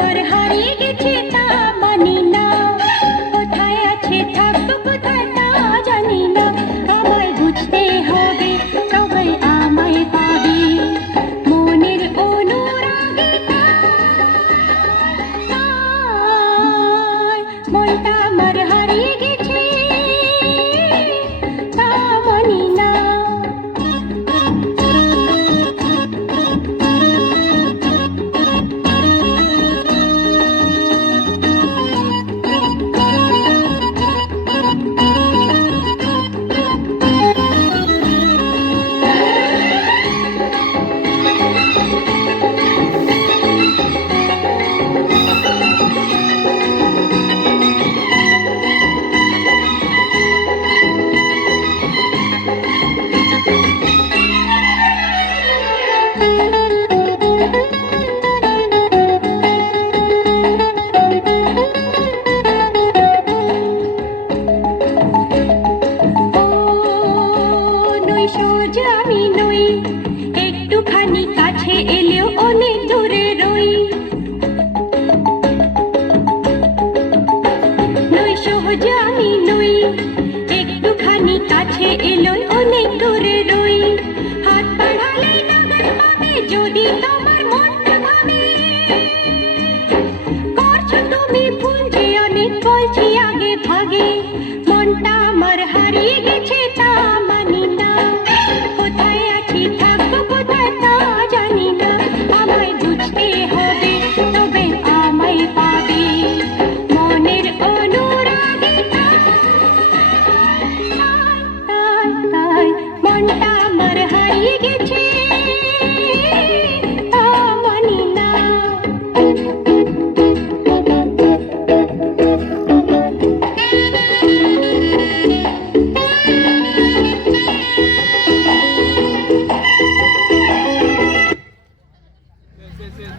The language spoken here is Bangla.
আমার হারিয়ে গেছে তা মানি না, কোথায় আছে থাকবো কোথায় তা জানি না, আমায় বুঝতে হবে তবে আমায় পাবে, মনের অনুরাগে তাই মনটা আমার হারিয়ে গেছে তা মানি না। সোজা আমি নই, একটুখানি কাছে এলেও অনেক দূরে রই, নই সোজা আমি নই, একটুখানি কাছে এলেও অনেক দূরে রই, হাত বাড়ালেই নাগাল পাবে যদি তোমার মনটা ভাবে, করছো তুমি ভুল যে অনেক বলছি আগে ভাগে, মনটা আমার হারিয়ে গেছে তা মানি না, কোথায় আছি থাকবো কোথায় তা জানি না, আমায় বুঝতে হবে তবে আমায় পাবে, মনের অনুরাগে তাই মনটা আমার হারিয়ে গেছে তা মানি না। Yes, yes, yes.